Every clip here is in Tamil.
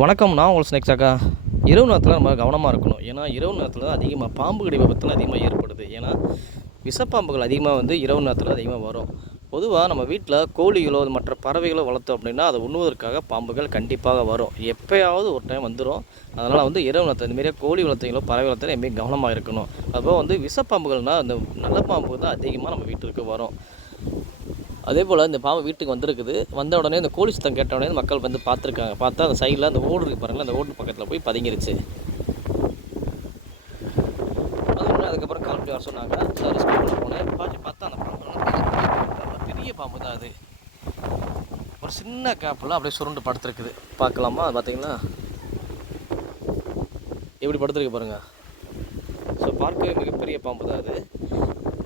வணக்கம். நான் உங்கள் ஸ்நேக்ஸ் அக்கா. இரவு நேரத்தில் நம்ம கவனமாக இருக்கணும். ஏன்னா இரவு நேரத்தில் தான் அதிகமாக பாம்பு கடி விபத்துலாம் அதிகமாக ஏற்படுது. ஏன்னா விஷப்பாம்புகள் அதிகமாக இரவு நேரத்தில் அதிகமாக வரும். பொதுவாக நம்ம வீட்டில் கோழிகளோ மற்ற பறவைகளோ வளர்த்தோம் அப்படின்னா அதை உண்ணுவதற்காக பாம்புகள் கண்டிப்பாக வரும். எப்போயாவது ஒரு டைம் வந்துடும். அதனால் இரவு நேரத்தில் இந்தமாரியே கோழி வளர்த்தீங்களோ பறவை வளர்த்தீங்களோ எப்பயும் கவனமாக இருக்கணும். அப்போ விஷப்பாம்புகள்னால் அந்த நல்ல பாம்பு தான் அதிகமாக நம்ம வீட்டிற்கு வரும். அதே போல் இந்த பாம்பு வீட்டுக்கு வந்திருக்குது. வந்த உடனே இந்த கோழி சத்தம் கேட்ட உடனே மக்கள் பார்த்துருக்காங்க. பார்த்தா அந்த சைடில் அந்த ஓடு இருக்குது பாருங்களேன், அந்த ஓடு பக்கத்தில் போய் பதுங்கிருச்சு. அதுக்கப்புறம் கால் பண்ணி வர சொன்னாங்க. ரெஸ்க்யூ பண்ண போனேன். பார்த்தா அந்த பாம்பு பெரிய பாம்பு தான். அது ஒரு சின்ன கேப்பில் அப்படியே சுருண்டு படுத்துருக்குது. பார்க்கலாமா? அது பார்த்தீங்களா எப்படி படுத்துருக்கு பாருங்கள். ஸோ பார்க்கவே மிகப்பெரிய பாம்பு தான் அது.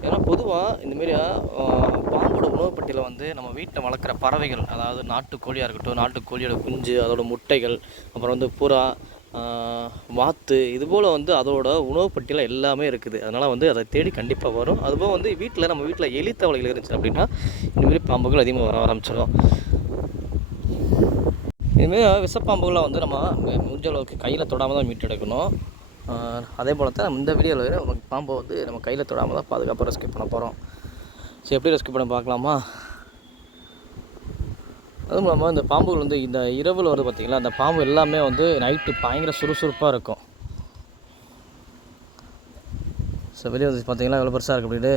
ஏன்னா பொதுவாக இந்தமாரி பாம்போட உணவு பட்டியலில் நம்ம வீட்டில் வளர்க்குற பறவைகள், அதாவது நாட்டுக்கோழியாக இருக்கட்டும், நாட்டுக்கோழியோட குஞ்சு, அதோட முட்டைகள், அப்புறம் புறா, வாத்து, இதுபோல் அதோட உணவு பட்டியலில் எல்லாமே இருக்குது. அதனால் அதை தேடி கண்டிப்பாக வரும். அதுபோல் நம்ம வீட்டில் எலி தவளைகள் இருந்துச்சு அப்படின்னா இந்தமாரி பாம்புகள் அதிகமாக வர ஆரம்பிச்சிடும். இதுமாரி விஷப்பாம்புகள்லாம் நம்ம முடிஞ்ச அளவுக்கு கையில் தொடாமல் தான் மீட்டெடுக்கணும். அதே போல் தான் இந்த வீடியோவில் உங்களுக்கு பாம்பை நம்ம கையில் தொடாமல் தான் பாதுகாப்பாக ரெஸ்க்யூ பண்ண போகிறோம். சரி, எப்படி ரெஸ்க்யூ பண்ண பார்க்கலாமா? அதுவும் இல்லாமல் இந்த பாம்புகள் இந்த இரவில் வருது பார்த்திங்களா, அந்த பாம்பு எல்லாமே நைட்டு பயங்கர சுறுசுறுப்பாக இருக்கும். ஸோ வெளியே பார்த்திங்களா எவ்வளோ பெருசாக இருக்குது அப்படின்ட்டு.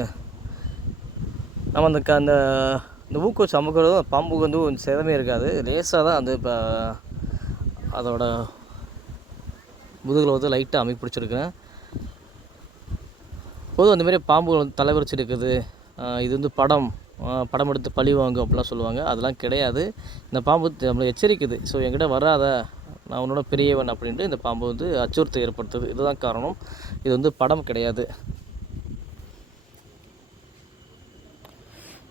நம்ம அந்த ஊக்க வச்சு அமுக்கிறதும் பாம்புக்கு கொஞ்சம் சேதமே இருக்காது. லேசாக தான் இப்போ அதோட முதுகில் லைட்டாக அமைப்பு பிடிச்சிருக்கேன். பொதுவாக அந்தமாரி பாம்புகள் தலைவரிச்சு இருக்குது. இது படம் எடுத்து பழி வாங்கும் அப்படிலாம் சொல்லுவாங்க. அதெல்லாம் கிடையாது. இந்த பாம்பு நம்மளை எச்சரிக்குது. ஸோ என்கிட்ட வராத, நான் உன்னோட பெரியவன் அப்படின்ட்டு இந்த பாம்பு அச்சுறுத்தல் ஏற்படுத்துது. இதுதான் காரணம். இது படம் கிடையாது.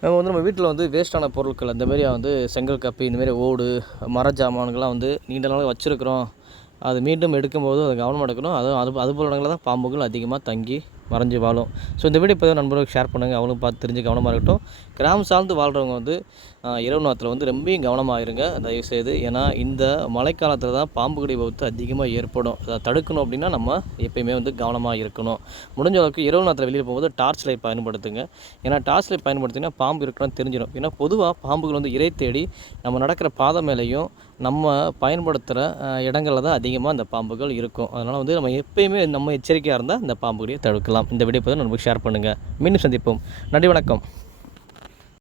நம்ம வீட்டில் வேஸ்ட்டான பொருட்கள் இந்தமாரி செங்கல் கப்பி, இந்தமாரி ஓடு, மர ஜாமான்கள்லாம் நீண்ட நாளாக வச்சுருக்குறோம். அது மீண்டும் எடுக்கும்போது அதை கவனமாக எடுக்கணும். அதுபோல் இடங்களில் தான் பாம்புகள் அதிகமாக தங்கி மறைஞ்சு வாழும். ஸோ இந்த வீடியோ இப்போ நண்பர்களுக்கு ஷேர் பண்ணுங்கள். அவங்களும் பார்த்து தெரிஞ்சு கவனமாக இருக்கட்டும். கிராமம் சார்ந்து வாழ்கிறவங்க இரவு நேரத்தில் ரொம்பவும் கவனமாக இருங்க தயவுசெய்து. ஏன்னா இந்த மழைக்காலத்தில் தான் பாம்பு கடி விபத்து அதிகமாக ஏற்படும். அதை தடுக்கணும் அப்படின்னா நம்ம எப்பயுமே கவனமாக இருக்கணும். முடிஞ்ச அளவுக்கு இரவு நேரத்தில் வெளியில் போகும்போது டார்ச் லைட் பயன்படுத்துங்க. ஏன்னா டார்ச் லைட் பயன்படுத்திங்கன்னா பாம்பு இருக்கணும்னு தெரிஞ்சிடும். ஏன்னா பொதுவாக பாம்புகள் இரை தேடி நம்ம நடக்கிற பாதை மேலேயும் நம்ம பயன்படுத்துகிற இடங்களில் தான் அதிகமாக இந்த பாம்புகள் இருக்கும். அதனால் நம்ம எப்பயுமே நம்ம எச்சரிக்கையாக இருந்தால் இந்த பாம்பு கடியை தடுக்கலாம். இந்த வீடியோ நமக்கு ஷேர் பண்ணுங்கள். மீண்டும் சந்திப்போம். நன்றி, வணக்கம்.